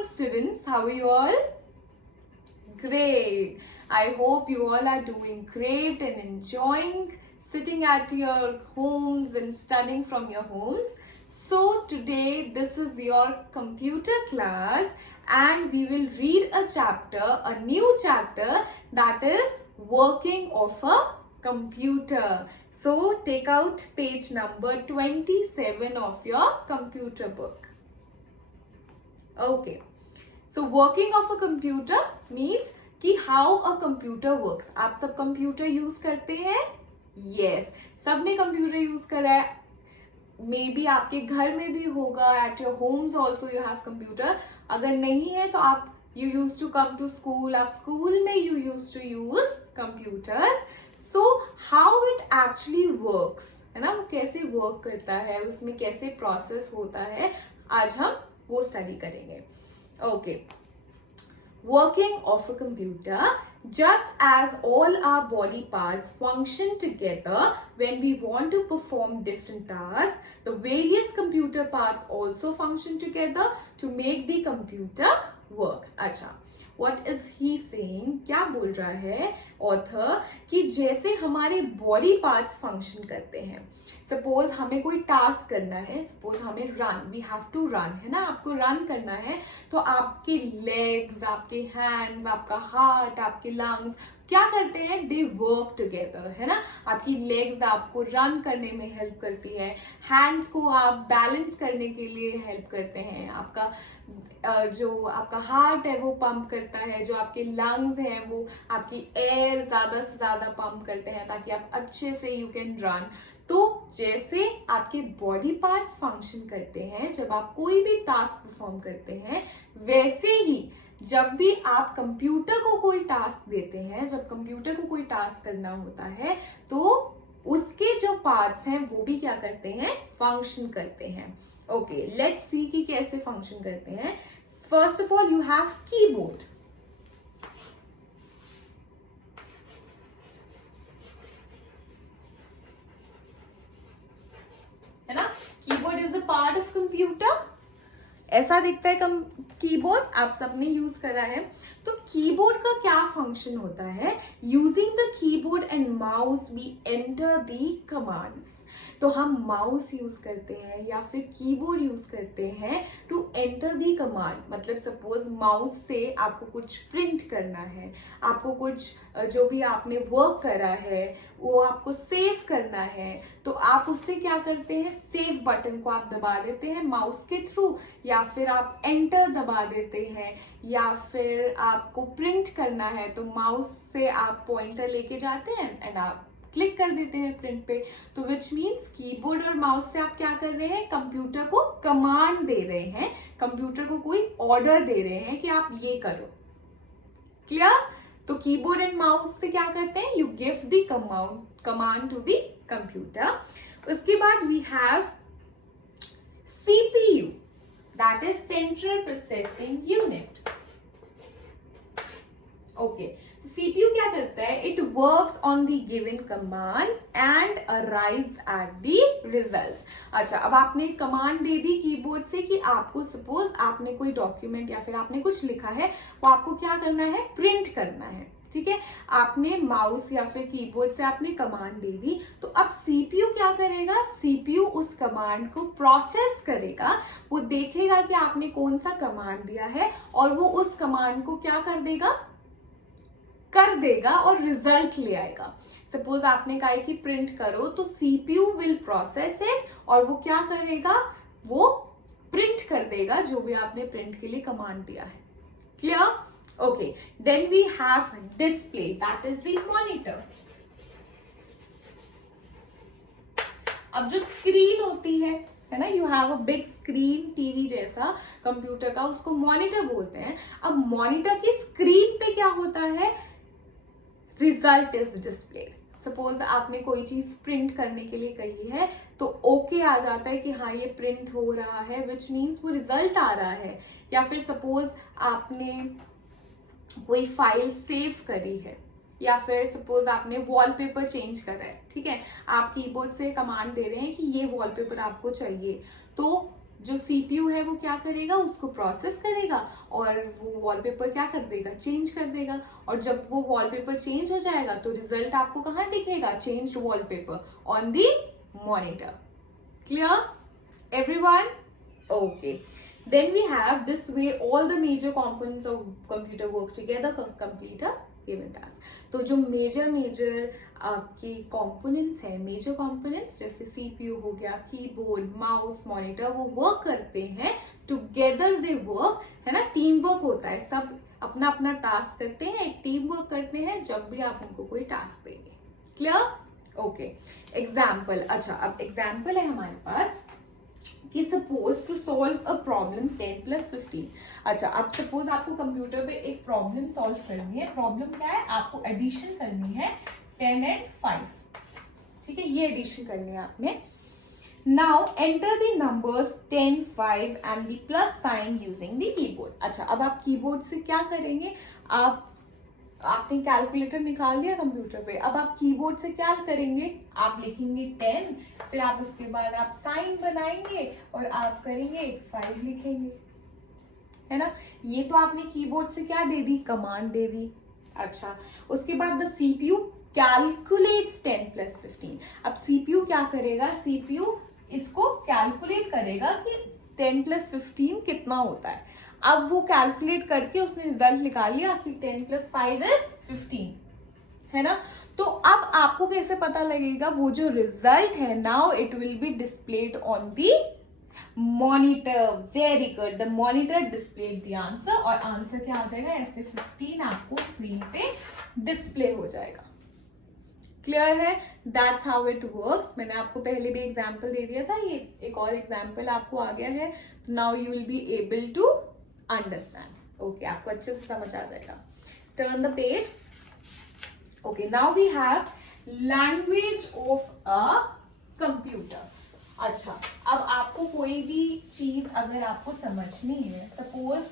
afternoon, students. How are you all? Great. I hope you all are doing great and enjoying sitting at your homes and studying from your homes. So today this is your computer class and we will read a new chapter that is working of a computer. So take out page number 27 of your computer book. Okay. So working of a computer means कि how a computer works. आप सब computer use करते हैं? Yes. सबने computer use करा है. May be आपके घर में भी होगा. At your homes also you have computer. अगर नहीं है तो आप you used to come to school. आप स्कूल में you used to use computers. So how it actually works, है ना, वो कैसे वर्क करता है, उसमें कैसे प्रोसेस होता है, आज हम वो स्टडी करेंगे. Okay. Working of a computer, just as all our body parts function together when we want to perform different tasks, the various computer parts also function together to make the computer work. अच्छा, what is he saying? क्या बोल रहा है author कि जैसे हमारे body parts function करते हैं. सपोज हमें कोई टास्क करना है, सपोज हमें run, we have to run, है ना, आपको रन करना है तो आपके लेग्स, आपके हैंड्स, आपका हार्ट, आपके लंग्स क्या करते हैं? दे वर्क टुगेदर, है ना. आपकी लेग्स आपको रन करने में हेल्प करती है, हैंड्स को आप बैलेंस करने के लिए हेल्प करते हैं, आपका जो आपका हार्ट है वो पंप करता है, जो आपके लंग्स हैं वो आपकी एयर ज्यादा से ज्यादा पंप करते हैं ताकि आप अच्छे से यू कैन रन. तो जैसे आपके बॉडी पार्ट्स फंक्शन करते हैं जब आप कोई भी टास्क परफॉर्म करते हैं, वैसे ही जब भी आप कंप्यूटर को कोई टास्क देते हैं, जब कंप्यूटर को कोई टास्क करना होता है तो उसके जो पार्ट्स हैं वो भी क्या करते हैं? फंक्शन करते हैं. ओके, लेट्स सी कि कैसे फंक्शन करते हैं. First of all you have keyboard. है ना, keyboard is a part of computer. ऐसा दिखता है कीबोर्ड, आप सबने यूज करा है. तो कीबोर्ड का क्या फंक्शन होता है? Using the keyboard and mouse we enter the commands. तो हम माउस यूज करते हैं या फिर कीबोर्ड यूज करते हैं टू एंटर द कमांड. मतलब सपोज माउस से आपको कुछ प्रिंट करना है, आपको कुछ जो भी आपने वर्क करा है वो आपको सेव करना है, तो आप उससे क्या करते हैं? सेव बटन को आप दबा देते हैं माउस के थ्रू, या फिर आप एंटर दबा देते हैं, या फिर आपको प्रिंट करना है तो माउस से आप पॉइंटर लेके जाते हैं एंड आप क्लिक कर देते हैं प्रिंट पे. तो विच मीन्स कीबोर्ड और माउस से आप क्या कर रहे हैं? कंप्यूटर को कमांड दे रहे हैं, कंप्यूटर को कोई ऑर्डर दे रहे हैं कि आप ये करो. क्लियर? तो कीबोर्ड एंड माउस से क्या करते हैं? You give the command to the computer. उसके बाद we have CPU, that is Central Processing Unit. Okay, तो CPU क्या करता है? It works on the given commands and arrives at the results. अच्छा, अब आपने कमांड दे दी कीबोर्ड से कि आपको सपोज आपने कोई डॉक्यूमेंट या फिर आपने कुछ लिखा है, वो आपको क्या करना है? प्रिंट करना है. ठीक है, आपने माउस या फिर कीबोर्ड से आपने कमांड दे दी, तो अब सीपीयू क्या करेगा? सीपीयू उस कमांड को प्रोसेस करेगा, वो देखेगा कि आपने कौन सा कमांड दिया है और वो उस कमांड को क्या कर देगा और रिजल्ट ले आएगा. सपोज आपने कहा कि प्रिंट करो, तो सीपीयू विल प्रोसेस इट और वो क्या करेगा? वो प्रिंट कर देगा जो भी आपने प्रिंट के लिए कमांड दिया है. Clear? Okay, then we have display, that is the monitor. अब जो स्क्रीन होती है ना, you have a big screen, TV जैसा कंप्यूटर का, उसको मॉनिटर बोलते हैं. अब मॉनिटर की स्क्रीन पे क्या होता है? Result is displayed. सपोज आपने कोई चीज प्रिंट करने के लिए कही है तो ओके आ जाता है कि हाँ ये प्रिंट हो रहा है, विच मीन्स वो रिजल्ट आ रहा है. या फिर सपोज आपने कोई फाइल सेव करी है, या फिर सपोज आपने वॉलपेपर चेंज करा है, ठीक है, आप कीबोर्ड से कमांड दे रहे हैं कि ये वॉलपेपर आपको चाहिए, तो जो सीपीयू है वो क्या करेगा, उसको प्रोसेस करेगा और वो वॉलपेपर क्या कर देगा, चेंज कर देगा। और जब वो वॉलपेपर चेंज हो जाएगा तो रिजल्ट आपको कहाँ दिखेगा, changed wallpaper on the monitor. Clear everyone? Okay, then we have this way all the major components of computer work together complete a given task. तो जो मेजर आपके कंपोनेंट्स हैं, मेजर कंपोनेंट्स जैसे सीपीयू हो गया, कीबोर्ड, माउस, मॉनिटर, वो work करते हैं टुगेदर, दे वर्क, है ना, टीम वर्क होता है, सब अपना अपना टास्क करते हैं, एक टीम वर्क करते हैं जब भी आप उनको कोई टास्क देंगे। क्लियर? Okay, example. अच्छा, अब एग्जाम्पल है हमारे पास कि suppose to solve a problem 10 + 15। अच्छा, अब सपोज आपको कंप्यूटर पे एक प्रॉब्लम सॉल्व करनी है। प्रॉब्लम क्या है, आपको एडिशन करनी है 10 and 5, ठीक है, ये एडिशन करनी है आपने। Now enter the numbers 10, 5 and the plus sign using the keyboard. अच्छा, अब आप कीबोर्ड से क्या करेंगे, आपने कैलकुलेटर निकाल लिया कंप्यूटर पे, अब आप कीबोर्ड से क्या करेंगे, आप लिखेंगे 10, फिर आप उसके बाद आप साइन बनाएंगे और आप करेंगे 5 लिखेंगे, है ना। ये तो आपने कीबोर्ड से क्या दे दी, कमांड दे दी। अच्छा, उसके बाद द सीपीयू कैलकुलेट्स 10 + 15। अब सीपीयू क्या करेगा, सीपीयू इसको कैलकुलेट करेगा कि 10 + 15 कितना होता है। अब वो कैलकुलेट करके उसने रिजल्ट निकाल लिया कि 10 + 5 = 15, है ना। तो अब आपको कैसे पता लगेगा, वो जो रिजल्ट है, now it will be displayed on the monitor. Very good, the monitor displayed the answer, और आंसर क्या आ जाएगा, ऐसे 15 आपको स्क्रीन पे डिस्प्ले हो जाएगा। क्लियर है? That's how it works. मैंने आपको पहले भी एग्जाम्पल दे दिया था, ये एक और एग्जाम्पल आपको आ गया है। Now you will be able to understand. Okay, आपको अच्छे से समझ आ जाएगा। Turn the page. Okay, now we have language of a computer. अच्छा, अब आपको कोई भी चीज अगर आपको समझनी है, सपोज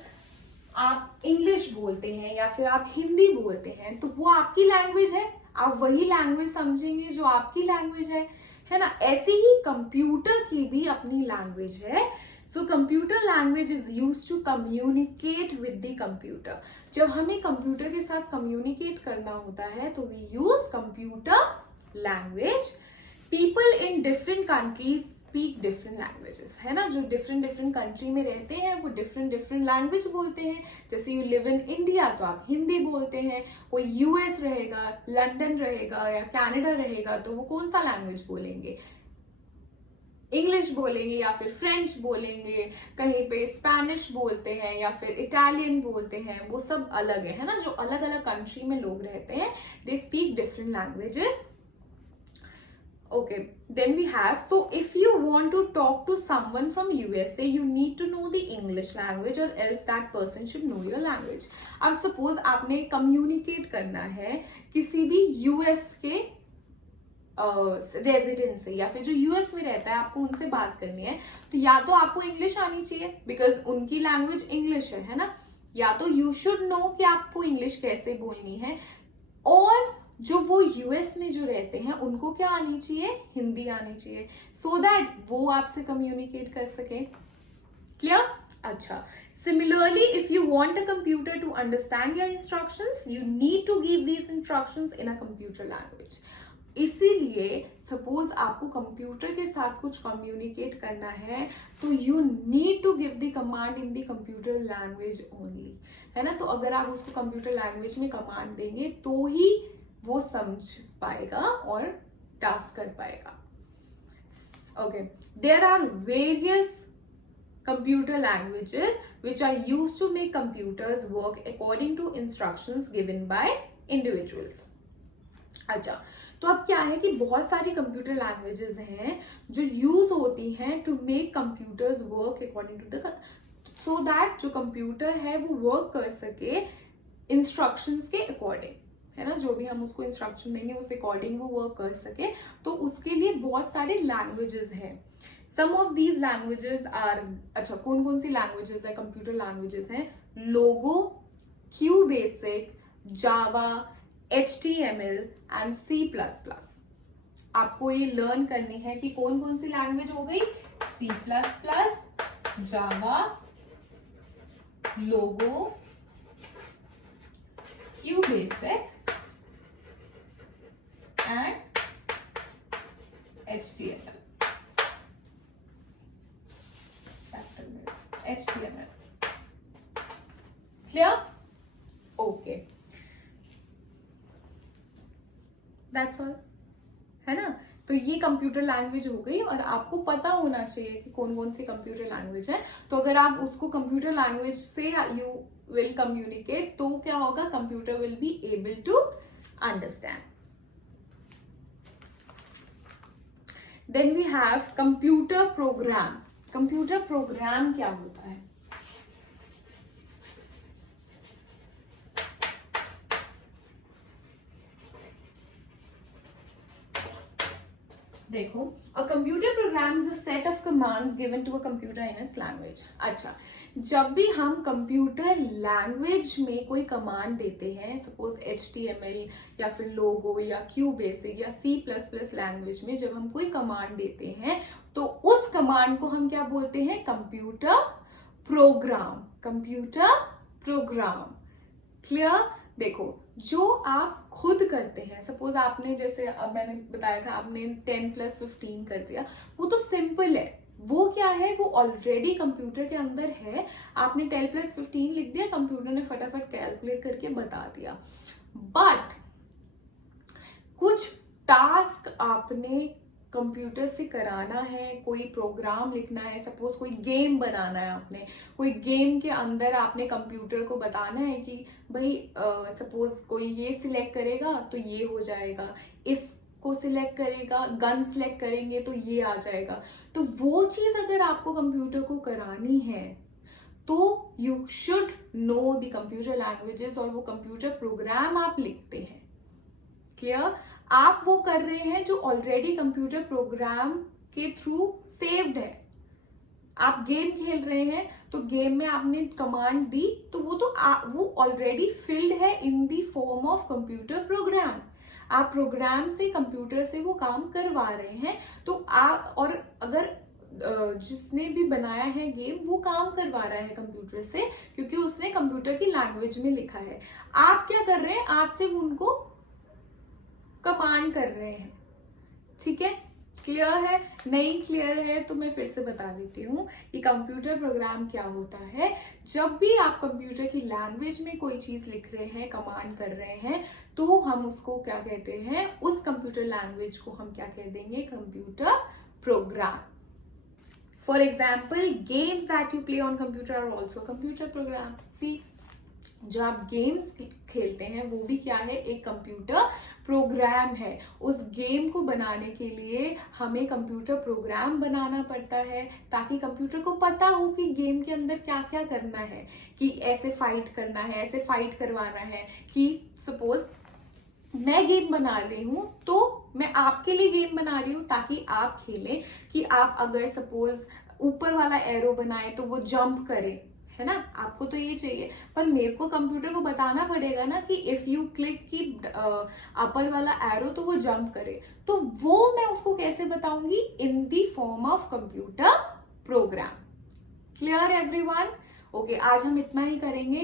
आप इंग्लिश बोलते हैं या फिर आप हिंदी बोलते हैं, तो वो आपकी लैंग्वेज है, आप वही लैंग्वेज समझेंगे जो आपकी लैंग्वेज है ना। ऐसे ही कंप्यूटर की भी अपनी लैंग्वेज है। So computer language is used to communicate with the computer. जब हमें कंप्यूटर के साथ कम्युनिकेट करना होता है तो we use computer language. People in different countries speak different languages, है ना। जो डिफरेंट कंट्री में रहते हैं वो डिफरेंट लैंग्वेज बोलते हैं। जैसे यू लिव इन इंडिया तो आप हिंदी बोलते हैं, वो यूएस रहेगा, लंदन रहेगा या कनाडा रहेगा तो वो कौन सा लैंग्वेज बोलेंगे, इंग्लिश बोलेंगे या फिर फ्रेंच बोलेंगे, कहीं पे स्पेनिश बोलते हैं या फिर इटालियन बोलते हैं, वो सब अलग है ना। जो अलग अलग कंट्री में लोग रहते हैं, they speak different languages. Okay, then we have, so if you want to talk to someone from USA, you need to know the English language or else that person should know your language. अब suppose आपने communicate करना है किसी भी US के resident से या फिर जो यूएस में रहता है, आपको उनसे बात करनी है, तो या तो आपको इंग्लिश आनी चाहिए बिकॉज उनकी लैंग्वेज इंग्लिश है ना, या तो यू शुड नो कि आपको इंग्लिश कैसे बोलनी है, और जो वो यूएस में जो रहते हैं उनको क्या आनी चाहिए, हिंदी आनी चाहिए, सो दैट वो आपसे कम्युनिकेट कर सके। क्लियर? अच्छा, similarly if you want a computer to understand your instructions, you need to give these instructions in a computer language. इसीलिए सपोज आपको कंप्यूटर के साथ कुछ कम्युनिकेट करना है तो you need to give the command in the computer language only, है ना। तो अगर आप उसको कंप्यूटर लैंग्वेज में कमांड देंगे तो ही वो समझ पाएगा और टास्क कर पाएगा। Okay, there are various computer languages which are used to make computers work according to instructions given by individuals. अच्छा, तो अब क्या है कि बहुत सारी कंप्यूटर लैंग्वेजेस हैं जो यूज होती हैं to make computers work according to the, so that जो कंप्यूटर है वो वर्क कर सके इंस्ट्रक्शंस के अकॉर्डिंग, है ना। जो भी हम उसको इंस्ट्रक्शन देंगे उस अकॉर्डिंग वो वर्क कर सके, तो उसके लिए बहुत सारे लैंग्वेजेस हैं। Some of these languages are, अच्छा कौन कौन सी लैंग्वेजेस है, कंप्यूटर लैंग्वेजेस हैं, logo, Q basic, Java, HTML and C++। आपको ये लर्न करनी है कि कौन कौन सी लैंग्वेज हो गई, C++, Java, logo, QBasic and HTML. Clear? Okay. That's all. है ना? तो ये कंप्यूटर लैंग्वेज हो गई और आपको पता होना चाहिए कि कौन कौन सी कंप्यूटर लैंग्वेज है. तो अगर आप उसको कंप्यूटर लैंग्वेज से यू विल कम्युनिकेट तो क्या होगा, computer will be able to understand. Then we have computer program. Computer program क्या होता है? देखो, a computer program is a set of commands given to a computer in its language. अच्छा, जब भी हम कंप्यूटर लैंग्वेज में कोई कमांड देते हैं, सपोज HTML या फिर लोगो या QBasic या C++ लैंग्वेज में जब हम कोई कमांड देते हैं तो उस कमांड को हम क्या बोलते हैं? Computer program. Computer program. Clear? देखो, जो आप खुद करते हैं, सपोज आपने जैसे अब मैंने बताया था आपने 10+15 कर दिया, वो तो सिंपल है. वो क्या है? वो ऑलरेडी कंप्यूटर के अंदर है. आपने 10+15 लिख दिया, कंप्यूटर ने फटाफट कैलकुलेट करके बता दिया. बट कुछ टास्क आपने कंप्यूटर से कराना है, कोई प्रोग्राम लिखना है, सपोज कोई गेम बनाना है, आपने कोई गेम के अंदर आपने कंप्यूटर को बताना है कि भाई सपोज कोई ये सिलेक्ट करेगा तो ये हो जाएगा, इसको सिलेक्ट करेगा, गन सिलेक्ट करेंगे तो ये आ जाएगा. तो वो चीज अगर आपको कंप्यूटर को करानी है तो you should know the computer languages और वो कंप्यूटर प्रोग्राम आप लिखते हैं. क्लियर? आप वो कर रहे हैं जो ऑलरेडी कंप्यूटर प्रोग्राम के थ्रू सेव्ड है. आप गेम खेल रहे हैं तो गेम में आपने कमांड दी तो वो ऑलरेडी फिल्ड है in the form of computer program. आप प्रोग्राम से कंप्यूटर से वो काम करवा रहे हैं. तो आप और अगर जिसने भी बनाया है गेम वो काम करवा रहा है कंप्यूटर से क्योंकि उसने कंप्यूटर की लैंग्वेज में लिखा है. आप क्या कर रहे हैं? आप सिर्फ उनको कमांड कर रहे हैं. ठीक है? क्लियर है? नहीं क्लियर है तो मैं फिर से बता देती हूँ कि कंप्यूटर प्रोग्राम क्या होता है. जब भी आप कंप्यूटर की लैंग्वेज में कोई चीज लिख रहे हैं, कमांड कर रहे हैं, तो हम उसको क्या कहते हैं? उस कंप्यूटर लैंग्वेज को हम क्या कह देंगे? Computer program. For example, games that you play on computer are also computer program. See, जो आप गेम्स खेलते हैं वो भी क्या है? एक कंप्यूटर प्रोग्राम है. उस गेम को बनाने के लिए हमें कंप्यूटर प्रोग्राम बनाना पड़ता है ताकि कंप्यूटर को पता हो कि गेम के अंदर क्या क्या करना है, कि ऐसे फाइट करना है, ऐसे फाइट करवाना है. कि सपोज मैं गेम बना रही हूं तो मैं आपके लिए गेम बना रही हूं ताकि आप खेलें, कि आप अगर सपोज ऊपर वाला एरो बनाए तो वो जंप करे, है ना? आपको तो ये चाहिए, पर मेरे को कंप्यूटर को बताना पड़ेगा ना कि इफ यू क्लिक की अपर वाला एरो तो वो जंप करे. तो वो मैं उसको कैसे बताऊंगी? In the form of computer program. Clear everyone? Okay, आज हम इतना ही करेंगे.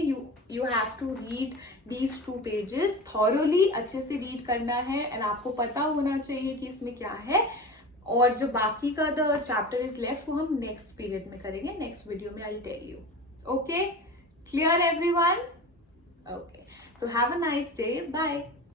You have to read these 2 pages thoroughly. अच्छे से रीड करना है एंड आपको पता होना चाहिए कि इसमें क्या है. और जो बाकी का द चैप्टर इज लेफ्ट वो हम नेक्स्ट पीरियड में करेंगे, नेक्स्ट वीडियो में. I will tell you. Okay, clear everyone? Okay, so have a nice day. Bye.